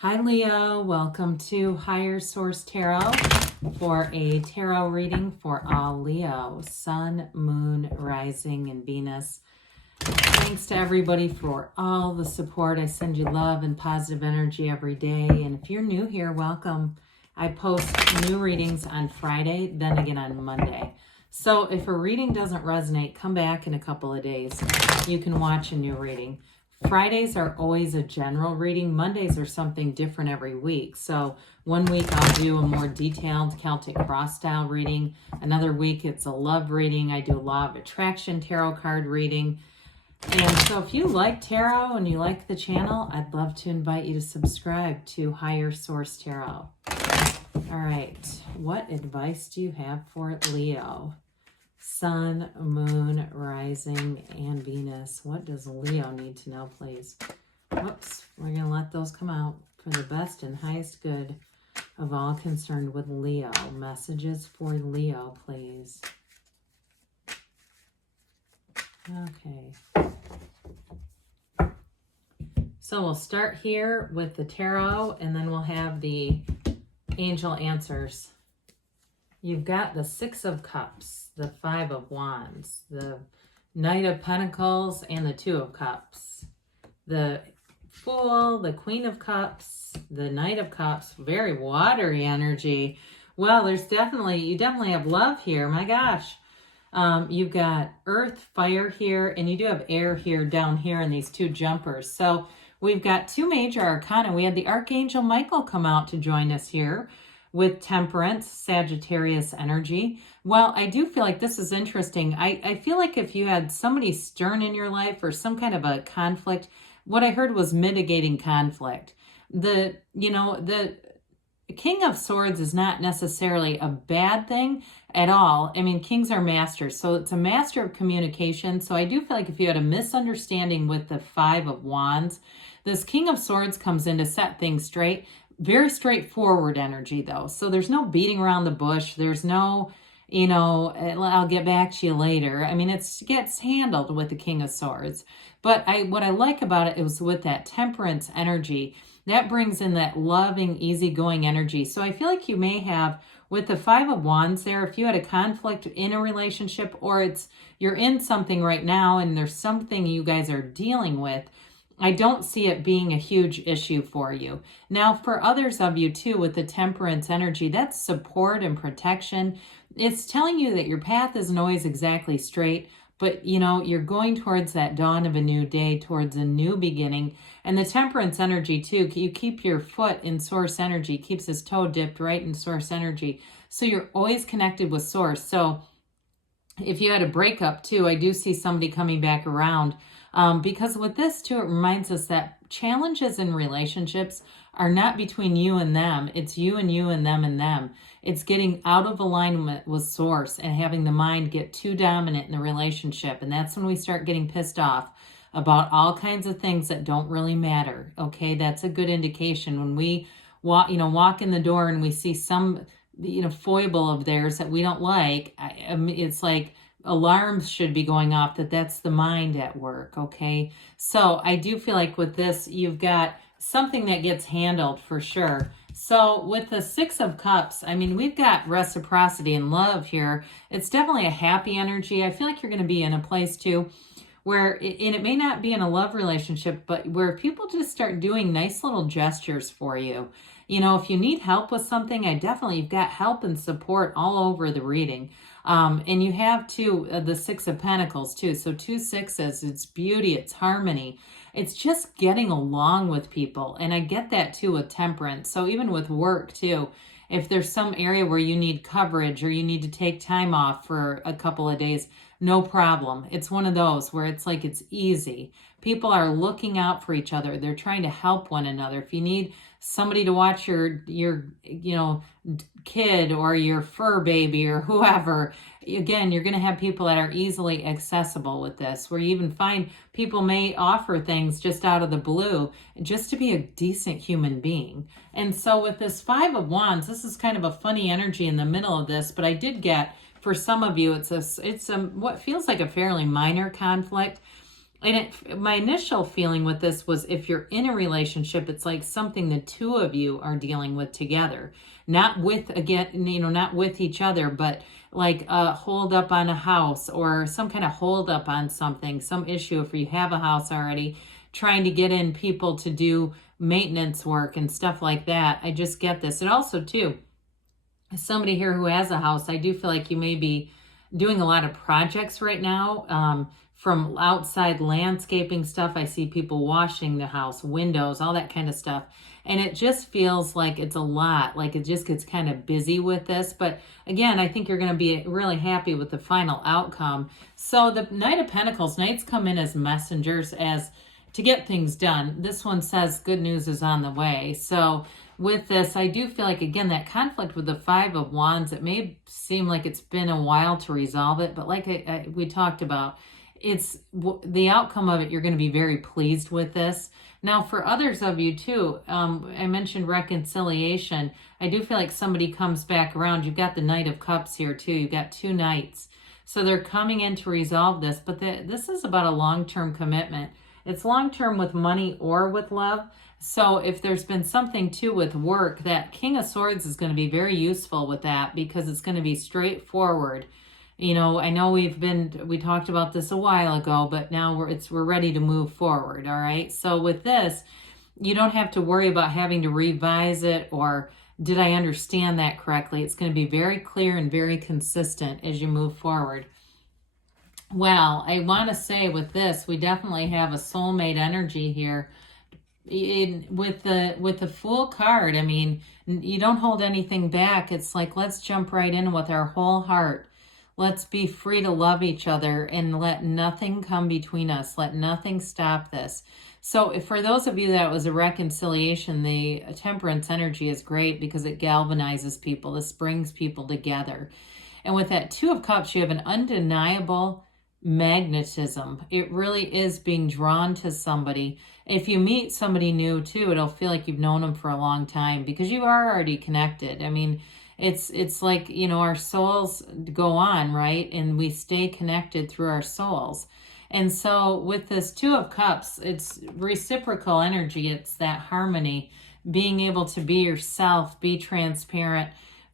Hi Leo, welcome to Higher Source Tarot for a tarot reading for all Leo, Sun, Moon, Rising, and Venus. Thanks to everybody for all the support. I send you love and positive energy every day. And if you're new here, welcome. I post new readings on Friday, then again on Monday. So if a reading doesn't resonate, come back in a couple of days. You can watch a new reading. Fridays are always a general reading. Mondays are something different every week. So one week I'll do a more detailed Celtic cross style reading. Another week it's a love reading. I do a law of attraction tarot card reading. And so if you like tarot and you like the channel, I'd love to invite you to subscribe to Higher Source Tarot. All right, what advice do you have for Leo? Sun, Moon, Rising, and Venus. What does Leo need to know, please? Whoops, we're going to let those come out for the best and highest good of all concerned with Leo. Messages for Leo, please. Okay. So we'll start here with the tarot, and then we'll have the angel answers. You've got the Six of Cups, the Five of Wands, the Knight of Pentacles, and the Two of Cups. The Fool, the Queen of Cups, the Knight of Cups, very watery energy. Well, you definitely have love here. My gosh. You've got earth, fire here, and you do have air here, down here in these two jumpers. So we've got two major arcana. We had the Archangel Michael come out to join us here with Temperance, Sagittarius energy. Well, I do feel like this is interesting. I feel like if you had somebody stern in your life or some kind of a conflict, what I heard was mitigating conflict. The King of Swords is not necessarily a bad thing at all. I mean, kings are masters, so it's a master of communication. So I do feel like if you had a misunderstanding with the Five of Wands, this King of Swords comes in to set things straight. Very straightforward energy, though. So there's no beating around the bush. There's no, I'll get back to you later. I mean, it gets handled with the King of Swords. But what I like about it is with that Temperance energy, that brings in that loving, easygoing energy. So I feel like you may have, with the Five of Wands there, if you had a conflict in a relationship, or you're in something right now and there's something you guys are dealing with, I don't see it being a huge issue for you. Now, for others of you too, with the Temperance energy, that's support and protection. It's telling you that your path isn't always exactly straight, but you're going towards that dawn of a new day, towards a new beginning. And the Temperance energy too, you keep your foot in source energy, keeps his toe dipped right in source energy. So you're always connected with source. So if you had a breakup too, I do see somebody coming back around. Because with this too, it reminds us that challenges in relationships are not between you and them. It's you and them and them. It's getting out of alignment with source and having the mind get too dominant in the relationship. And that's when we start getting pissed off about all kinds of things that don't really matter. Okay, that's a good indication. When we walk in the door and we see some, foible of theirs that we don't like, it's like alarms should be going off that's the mind at work, okay? So I do feel like with this, you've got something that gets handled for sure. So with the Six of Cups, I mean, we've got reciprocity and love here. It's definitely a happy energy. I feel like you're going to be in a place too where, and it may not be in a love relationship, but where people just start doing nice little gestures for you. If you need help with something, you've got help and support all over the reading. And you have too, the Six of Pentacles too. So two sixes, it's beauty, it's harmony. It's just getting along with people. And I get that too with Temperance. So even with work too, if there's some area where you need coverage or you need to take time off for a couple of days, no problem. It's one of those where it's like it's easy. People are looking out for each other. They're trying to help one another. If you need somebody to watch your kid or your fur baby or whoever, again, you're going to have people that are easily accessible with this, where you even find people may offer things just out of the blue just to be a decent human being. And so with this Five of Wands, this is kind of a funny energy in the middle of this, but I did get, for some of you, it's what feels like a fairly minor conflict. And my initial feeling with this was, if you're in a relationship, it's like something the two of you are dealing with together, not with, again, not with each other, but like a hold up on a house or some kind of hold up on something, some issue. If you have a house already, trying to get in people to do maintenance work and stuff like that. I just get this. And also too, somebody here who has a house, I do feel like you may be doing a lot of projects right now, from outside landscaping stuff. I see people washing the house, windows, all that kind of stuff. And it just feels like it's a lot, like it just gets kind of busy with this. But again, I think you're going to be really happy with the final outcome. So the Knight of Pentacles, Knights come in as messengers, as to get things done. This one says good news is on the way. So with this, I do feel like, again, that conflict with the Five of Wands, it may seem like it's been a while to resolve it, but like we talked about, it's the outcome of it, you're going to be very pleased with this. Now, for others of you too, I mentioned reconciliation. I do feel like somebody comes back around. You've got the Knight of Cups here too. You've got two knights. So they're coming in to resolve this, but this is about a long-term commitment. It's long-term with money or with love. So if there's been something too with work, that King of Swords is going to be very useful with that, because it's going to be straightforward. I know we talked about this a while ago, but now we're ready to move forward. All right. So with this, you don't have to worry about having to revise it, or did I understand that correctly? It's going to be very clear and very consistent as you move forward. Well, I want to say with this, we definitely have a soulmate energy here. With the Fool card, I mean, you don't hold anything back. It's like, let's jump right in with our whole heart. Let's be free to love each other and let nothing come between us. Let nothing stop this. So for those of you that was a reconciliation, the Temperance energy is great because it galvanizes people. This brings people together. And with that Two of Cups, you have an undeniable magnetism. It really is being drawn to somebody. If you meet somebody new too, it'll feel like you've known them for a long time, because you are already connected. I mean, it's like, our souls go on, right? And we stay connected through our souls. And so with this Two of Cups, it's reciprocal energy. It's that harmony, being able to be yourself, be transparent,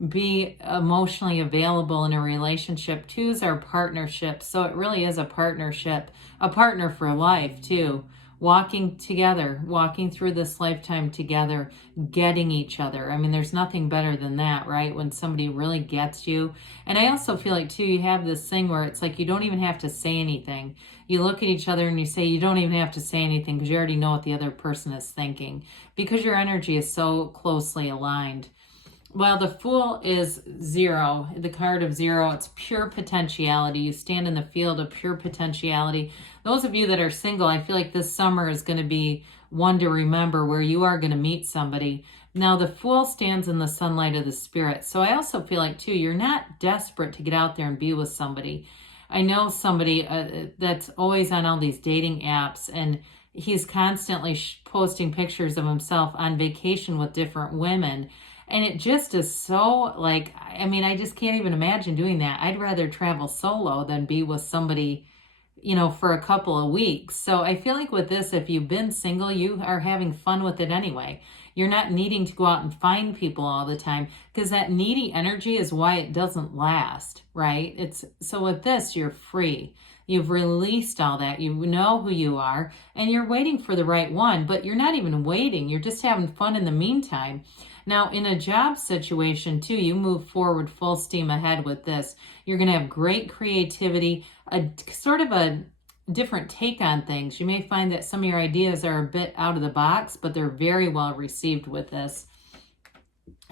be emotionally available in a relationship. Twos are partnerships. So it really is a partnership, a partner for life too. Walking together, walking through this lifetime together, getting each other. I mean, there's nothing better than that, right? When somebody really gets you. And I also feel like too, you have this thing where it's like, you don't even have to say anything. You look at each other and you say, you don't even have to say anything, because you already know what the other person is thinking, because your energy is so closely aligned. Well, the Fool is zero, the card of zero. It's pure potentiality. You stand in the field of pure potentiality. Those of you that are single, I feel like this summer is going to be one to remember, where you are going to meet somebody. Now, the Fool stands in the sunlight of the Spirit. So I also feel like, too, you're not desperate to get out there and be with somebody. I know somebody that's always on all these dating apps, and he's constantly posting pictures of himself on vacation with different women. And it just is so like, I mean, I just can't even imagine doing that. I'd rather travel solo than be with somebody, for a couple of weeks. So I feel like with this, if you've been single, you are having fun with it anyway. You're not needing to go out and find people all the time, because that needy energy is why it doesn't last, right? So with this, you're free. You've released all that. You know who you are, and you're waiting for the right one, but you're not even waiting. You're just having fun in the meantime. Now, in a job situation too, you move forward full steam ahead with this. You're going to have great creativity, a sort of a different take on things. You may find that some of your ideas are a bit out of the box, but they're very well received with this.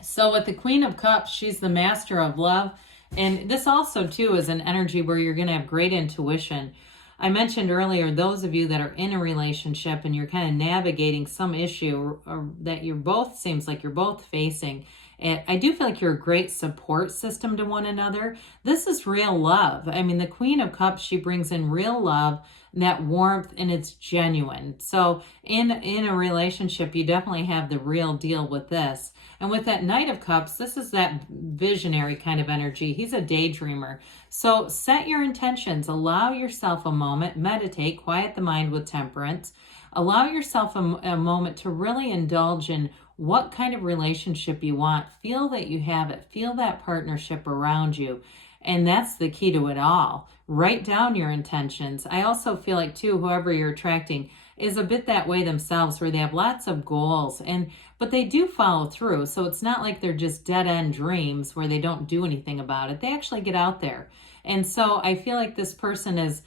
So with the Queen of Cups, she's the master of love. And this also too is an energy where you're going to have great intuition. I mentioned earlier, those of you that are in a relationship and you're kind of navigating some issue that seems like you're both facing, And I do feel like you're a great support system to one another. This is real love. I mean, the Queen of Cups, she brings in real love, that warmth, and it's genuine. So in a relationship, you definitely have the real deal with this. And with that Knight of Cups, this is that visionary kind of energy. He's a daydreamer. So set your intentions. Allow yourself a moment. Meditate. Quiet the mind with temperance. Allow yourself a moment to really indulge in what kind of relationship you want. Feel that you have it. Feel that partnership around you. And that's the key to it all. Write down your intentions. I also feel like, too, whoever you're attracting is a bit that way themselves, where they have lots of goals, but they do follow through. So it's not like they're just dead-end dreams where they don't do anything about it. They actually get out there. And so I feel like this person is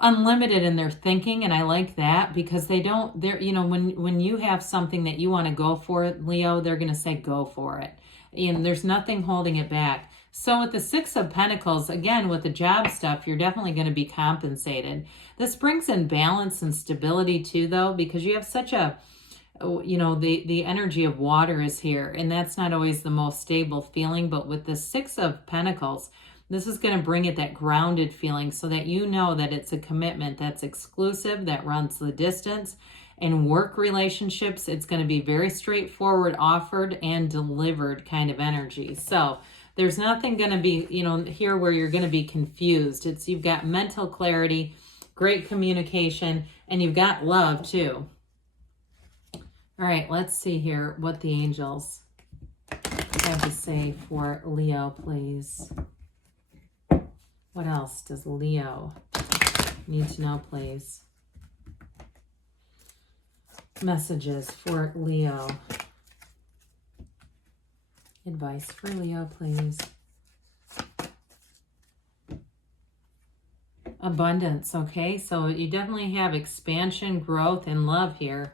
unlimited in their thinking, and I like that, because they're when you have something that you want to go for, Leo, they're going to say go for it, and there's nothing holding it back. So with the Six of Pentacles, again, with the job stuff, you're definitely going to be compensated. This brings in balance and stability too, though, because you have such a, the energy of water is here, and that's not always the most stable feeling. But with the Six of Pentacles, this is going to bring it that grounded feeling, so that you know that it's a commitment that's exclusive, that runs the distance. In work relationships, it's going to be very straightforward, offered and delivered kind of energy. So there's nothing going to be, here where you're going to be confused. You've got mental clarity, great communication, and you've got love too. All right, let's see here what the angels have to say for Leo, please. What else does Leo need to know, please? Messages for Leo. Advice for Leo, please. Abundance, okay? So you definitely have expansion, growth, and love here.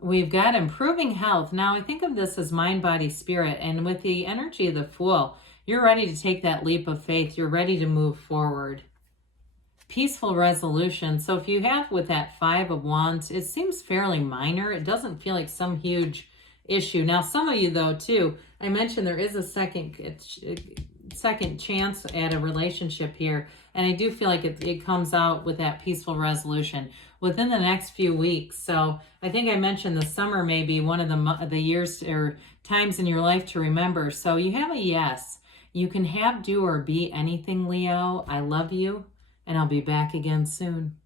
We've got improving health. Now, I think of this as mind, body, spirit. And with the energy of the Fool, you're ready to take that leap of faith. You're ready to move forward. Peaceful resolution. So if you have with that Five of Wands, it seems fairly minor. It doesn't feel like some huge issue. Now, some of you, though, too, I mentioned there is a second chance at a relationship here, and I do feel like it comes out with that peaceful resolution within the next few weeks. So I think I mentioned the summer may be one of the years or times in your life to remember. So you have a yes. You can have, do, or be anything, Leo. I love you, and I'll be back again soon.